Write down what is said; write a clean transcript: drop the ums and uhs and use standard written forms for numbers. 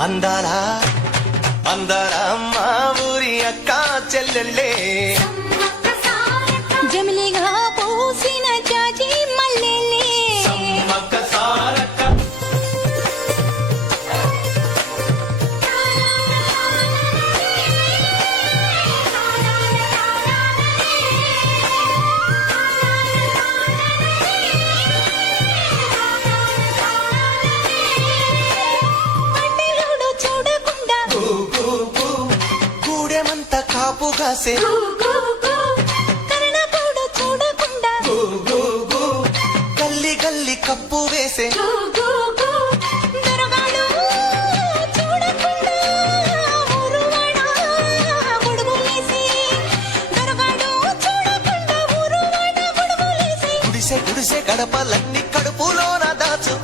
అందాల అందాల అమ్మ ఊరి అక్క చెల్లెళ్ళే జమిలిగా పూసిన జాజి మల్లెలే సమ్మక్క సారక్క అడ్డలోడు చూడకుండా గూడెమంత కాపు కాసే కరణపోడు చూడకుండా గల్లి గల్లి కప్పు వేసే దొరగాడు చూడకుండా ఊరువాడ గొడుగులేసి దొరగాడు చూడకుండా ఊరువాడ గొడుగులేసి గుడిసె గుడిసె గడపలన్నీ కడుపులోన దాచు